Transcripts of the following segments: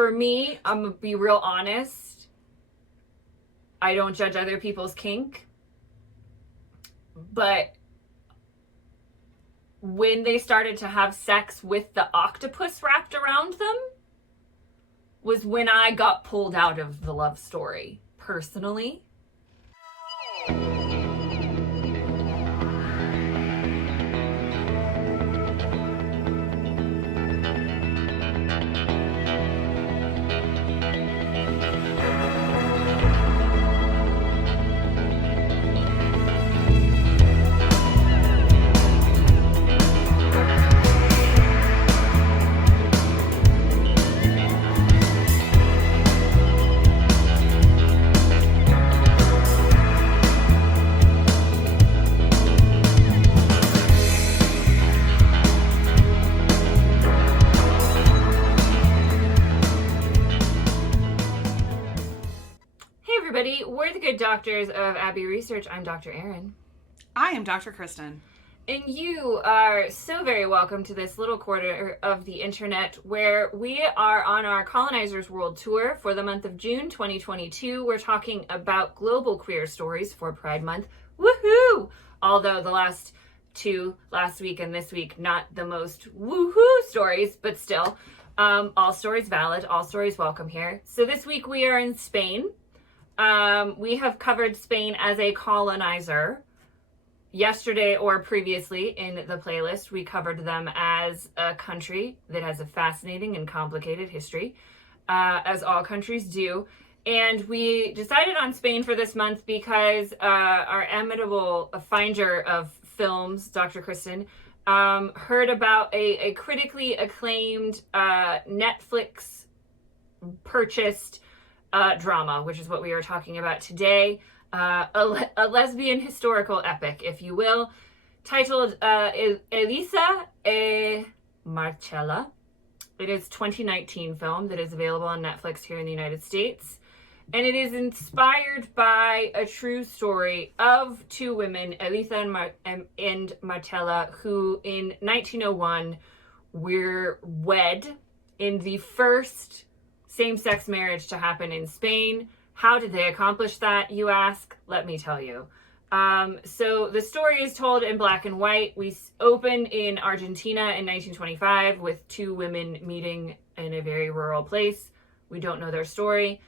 For me, I'm gonna be real honest. I don't judge other people's kink. But when they started to have sex with the octopus wrapped around them was when I got pulled out of the love story, personally. We're the good doctors of Abbey Research. I'm Dr. Erin. I am Dr. Kristen. And you are so very welcome to this little quarter of the internet where we are on our Colonizers World Tour for the month of June 2022. We're talking about global queer stories for Pride Month. Woohoo! Although the last week and this week, not the most woohoo stories, but still, all stories valid, all stories welcome here. So this week we are in Spain. We have covered Spain as a colonizer. Yesterday or previously in the playlist, we covered them as a country that has a fascinating and complicated history, as all countries do. And we decided on Spain for this month because our amiable finder of films, Dr. Kristen, heard about a critically acclaimed Netflix purchased drama, which is what we are talking about today. A lesbian historical epic, if you will, titled Elisa y Marcela. It is a 2019 film that is available on Netflix here in the United States. And it is inspired by a true story of two women, Elisa and Marcela, who in 1901 were wed in the first same-sex marriage to happen in Spain. How did they accomplish that, you ask? Let me tell you. So the story is told in black and white. We open in Argentina in 1925 with two women meeting in a very rural place. We don't know their story.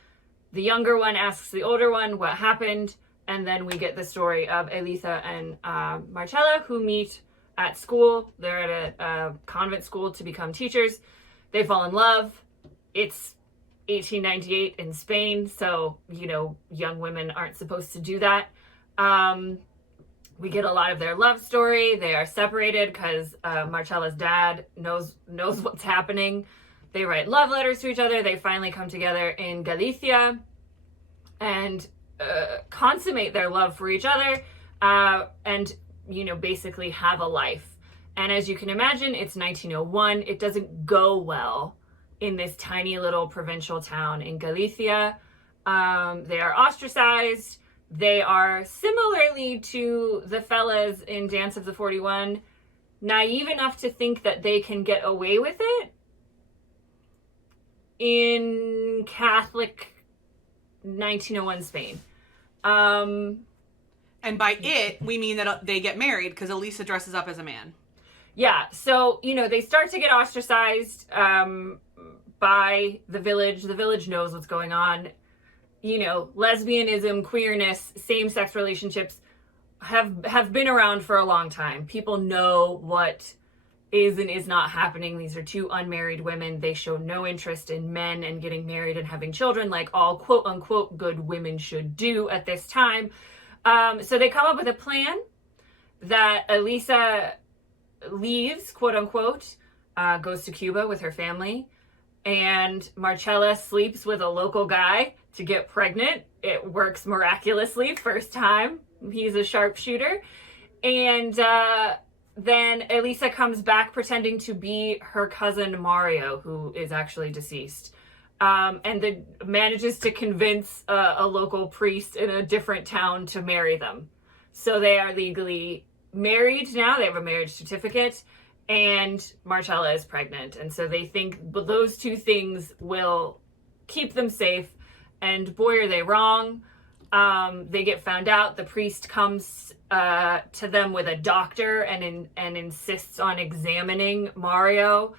The younger one asks the older one what happened, and then we get the story of Elisa and Marcela, who meet at school. They're at a convent school to become teachers. They fall in love. It's 1898 in Spain, so, young women aren't supposed to do that. We get a lot of their love story. They are separated because Marcela's dad knows what's happening. They write love letters to each other. They finally come together in Galicia and consummate their love for each other and, basically have a life. And as you can imagine, it's 1901. It doesn't go well in this tiny little provincial town in Galicia. They are ostracized. They are, similarly to the fellas in Dance of the 41, naive enough to think that they can get away with it in Catholic 1901 Spain. And by it, we mean that they get married because Elisa dresses up as a man. Yeah, so, they start to get ostracized by the village. The village knows what's going on. Lesbianism, queerness, same-sex relationships have been around for a long time. People know what is and is not happening. These are two unmarried women. They show no interest in men and getting married and having children like all quote-unquote good women should do at this time. So they come up with a plan that Elisa leaves, quote-unquote, goes to Cuba with her family, and Marcela sleeps with a local guy to get pregnant. It works miraculously, first time. He's a sharpshooter. And then Elisa comes back pretending to be her cousin Mario, who is actually deceased. And manages to convince a local priest in a different town to marry them. So they are legally married now. They have a marriage certificate, and Marcela is pregnant. And so they think those two things will keep them safe. And boy, are they wrong. They get found out. The priest comes to them with a doctor and insists on examining Mario.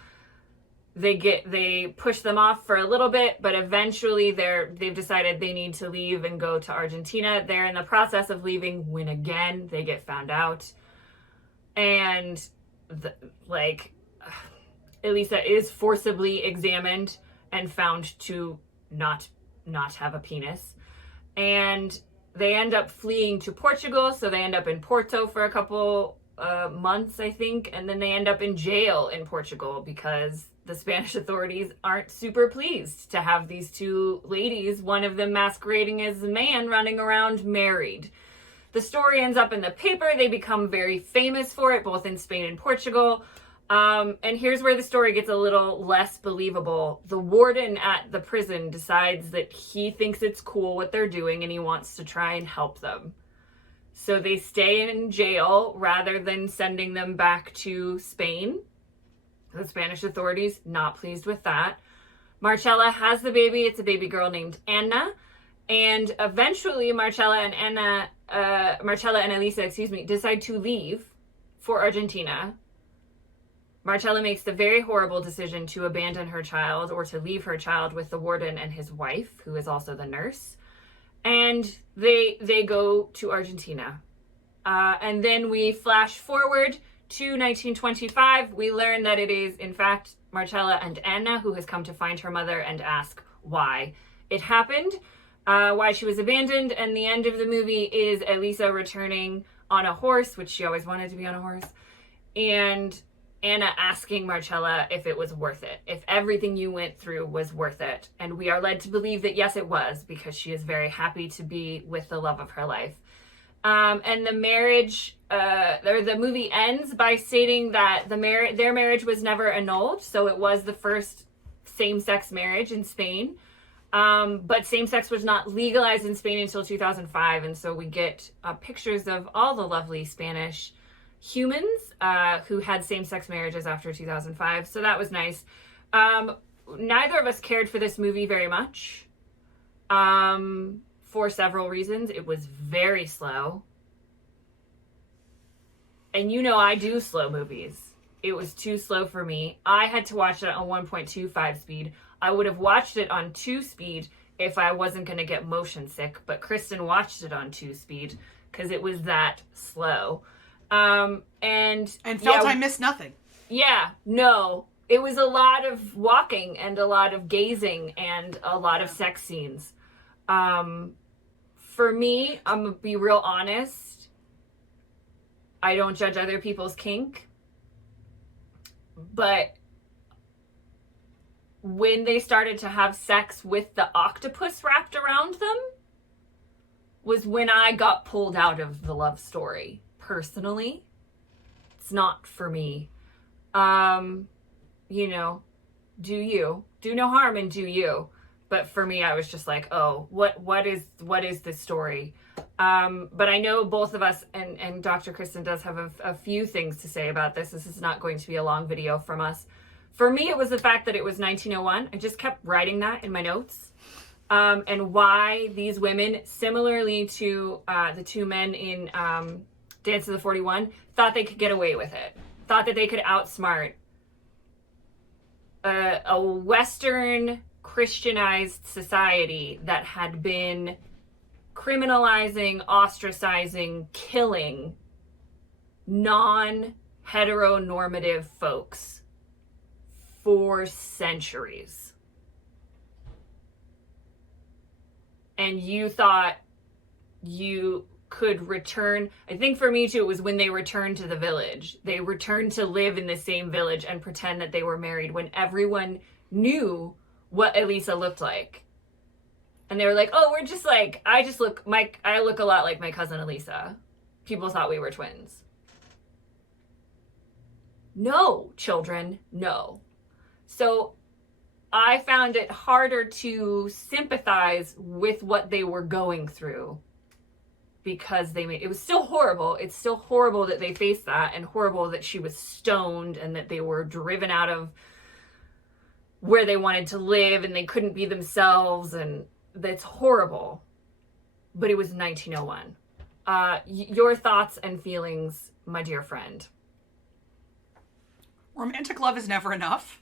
They push them off for a little bit, but eventually they've decided they need to leave and go to Argentina. They're in the process of leaving when again they get found out, and Elisa is forcibly examined and found to not have a penis, and they end up fleeing to Portugal. So they end up in Porto for a couple months, I think, and then they end up in jail in Portugal because the Spanish authorities aren't super pleased to have these two ladies, one of them masquerading as a man, running around married. The story ends up in the paper. They become very famous for it, both in Spain and Portugal. And here's where the story gets a little less believable. The warden at the prison decides that he thinks it's cool what they're doing and he wants to try and help them. So they stay in jail rather than sending them back to Spain. The Spanish authorities not pleased with that. Marcela has the baby. It's a baby girl named Anna. And eventually Marcela and Elisa, decide to leave for Argentina. Marcela makes the very horrible decision to abandon her child, or to leave her child with the warden and his wife, who is also the nurse. And they go to Argentina. And then we flash forward to 1925, we learn that it is, in fact, Marcela and Anna who has come to find her mother and ask why it happened, why she was abandoned, and the end of the movie is Elisa returning on a horse, which she always wanted to be on a horse, and Anna asking Marcela if it was worth it, if everything you went through was worth it. And we are led to believe that yes, it was, because she is very happy to be with the love of her life. And the marriage, the movie ends by stating that their marriage was never annulled, so it was the first same-sex marriage in Spain. But same-sex was not legalized in Spain until 2005, and so we get pictures of all the lovely Spanish humans who had same-sex marriages after 2005, so that was nice. Neither of us cared for this movie very much. For several reasons. It was very slow. And I do slow movies. It was too slow for me. I had to watch it on 1.25 speed. I would have watched it on 2 speed if I wasn't going to get motion sick, but Kristen watched it on 2 speed because it was that slow. And felt I missed nothing. Yeah, no. It was a lot of walking and a lot of gazing and a lot of sex scenes. For me, I'm going to be real honest. I don't judge other people's kink. But when they started to have sex with the octopus wrapped around them was when I got pulled out of the love story. Personally, it's not for me. Do you. Do no harm and do you. But for me, I was just like, oh, what is this story? But I know both of us, and Dr. Kristen does have a few things to say about this. This is not going to be a long video from us. For me, it was the fact that it was 1901. I just kept writing that in my notes. And why these women, similarly to the two men in Dance of the 41, thought they could get away with it. Thought that they could outsmart a Western Christianized society that had been criminalizing, ostracizing, killing non-heteronormative folks for centuries. And you thought you could return. I think for me too, it was when they returned to the village. They returned to live in the same village and pretend that they were married when everyone knew what Elisa looked like. And they were like, oh, we're just like, I look a lot like my cousin Elisa. People thought we were twins. No, children, no. So I found it harder to sympathize with what they were going through because it was still horrible. It's still horrible that they faced that, and horrible that she was stoned and that they were driven out of where they wanted to live and they couldn't be themselves, and that's horrible. But it was 1901. Your thoughts and feelings, my dear friend. Romantic love is never enough.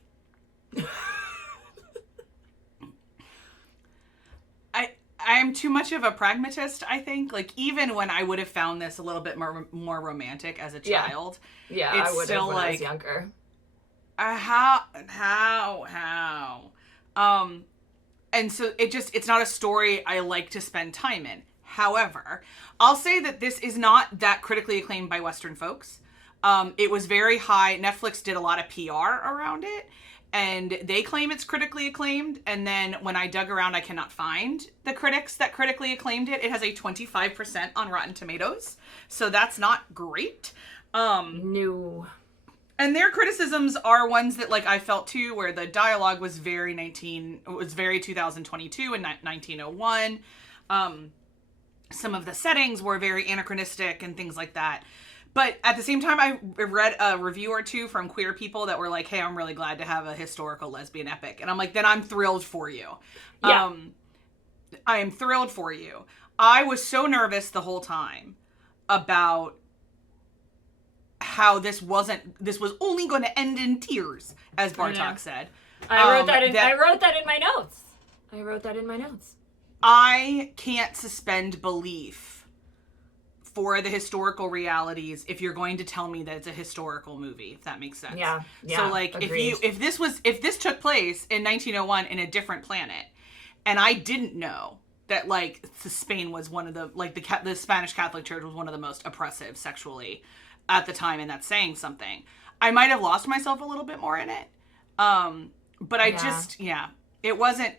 I'm too much of a pragmatist, I think. Like, even when I would have found this a little bit more romantic as a child, yeah, it's I would still have when like, I was younger. How? And so it's not a story I like to spend time in. However, I'll say that this is not that critically acclaimed by Western folks. It was very high. Netflix did a lot of PR around it, and they claim it's critically acclaimed. And then when I dug around, I cannot find the critics that critically acclaimed it. It has a 25% on Rotten Tomatoes, so that's not great. No. And their criticisms are ones that, like, I felt too, where the dialogue was very 2022 and 1901. Some of the settings were very anachronistic and things like that. But at the same time, I read a review or two from queer people that were like, hey, I'm really glad to have a historical lesbian epic. And I'm like, then I'm thrilled for you. Yeah. I am thrilled for you. I was so nervous the whole time about how this was only going to end in tears, as Bartok said. I wrote that in my notes. I can't suspend belief for the historical realities if you're going to tell me that it's a historical movie, if that makes sense. Yeah. So, like, agreed. if this took place in 1901 in a different planet, and I didn't know that, like, Spain was one of the, like, the Spanish Catholic Church was one of the most oppressive sexually at the time, and that's saying something, I might have lost myself a little bit more in it. But I it wasn't,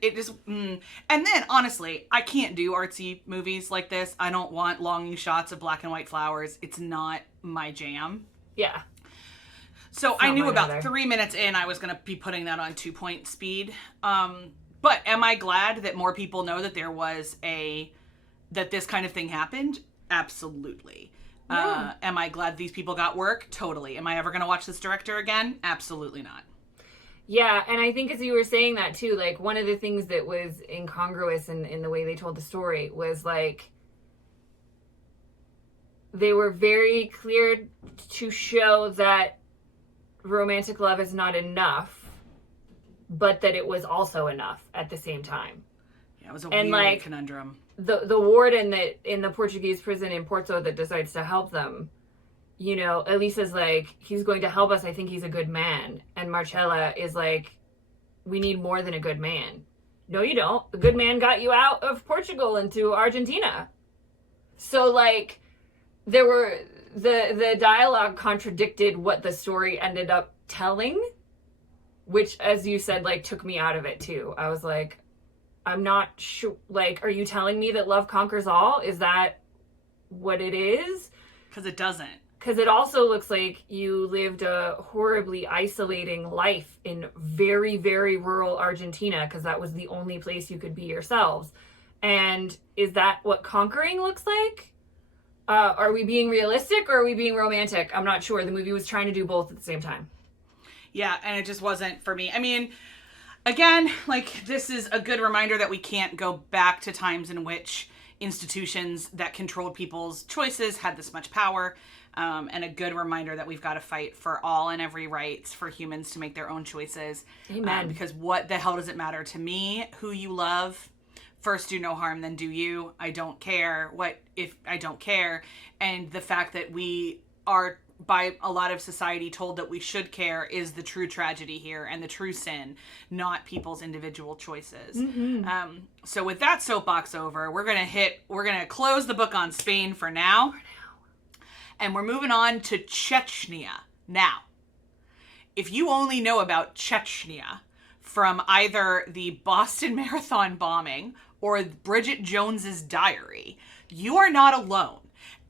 and then, honestly, I can't do artsy movies like this. I don't want longing shots of black and white flowers. It's not my jam. Yeah. So I knew about 3 minutes in, I was going to be putting that on 2-point speed. But am I glad that more people know that that this kind of thing happened? Absolutely. Yeah. Am I glad these people got work? Totally. Am I ever going to watch this director again? Absolutely not. Yeah, and I think as you were saying that too, like, one of the things that was incongruous in the way they told the story was, like, they were very clear to show that romantic love is not enough, but that it was also enough at the same time. Yeah, it was a weird conundrum. The warden that in the Portuguese prison in Porto that decides to help them, you know, Elisa's like, he's going to help us. I think he's a good man. And Marcela is like, we need more than a good man. No, you don't. The good man got you out of Portugal into Argentina. So, like, there were the dialogue contradicted what the story ended up telling, which, as you said, like, took me out of it too. I was like, I'm not sure. Like, are you telling me that love conquers all? Is that what it is? Because it doesn't. Because it also looks like you lived a horribly isolating life in very, very rural Argentina, because that was the only place you could be yourselves. And is that what conquering looks like? Are we being realistic or are we being romantic? I'm not sure. The movie was trying to do both at the same time. Yeah, and it just wasn't for me. I mean, again, like, this is a good reminder that we can't go back to times in which institutions that controlled people's choices had this much power. And a good reminder that we've got to fight for all and every rights for humans to make their own choices. Amen. Because what the hell does it matter to me who you love? First do no harm, then do you. I don't care. What if I don't care? And the fact that we are, by a lot of society, told that we should care is the true tragedy here and the true sin, not people's individual choices. Mm-hmm. So with that soapbox over, we're gonna close the book on Spain for now. And we're moving on to Chechnya. Now, if you only know about Chechnya from either the Boston Marathon bombing or Bridget Jones's Diary, you are not alone.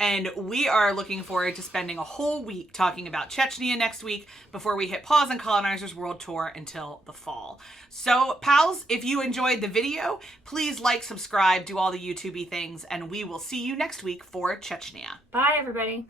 And we are looking forward to spending a whole week talking about Chechnya next week before we hit pause on Colonizer's World Tour until the fall. So, pals, if you enjoyed the video, please like, subscribe, do all the YouTube-y things, and we will see you next week for Chechnya. Bye, everybody.